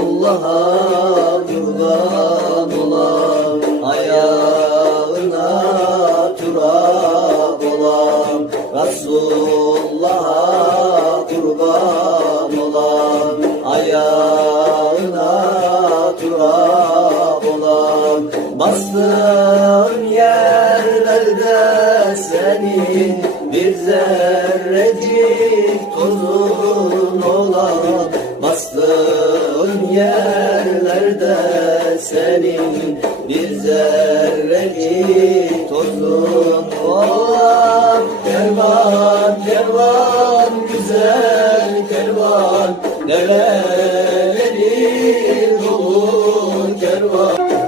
Allah'a kurban olam. Ayağına turab olam. Resulullah'a kurban olam. Ayağına turab olam. Bastığım yerlerde senin bir zerrecik tozun olam. Bastığım yerlerde senin bir zerrecik tozun var Kervan, kervan, güzel kervan, nereye dolu kervan.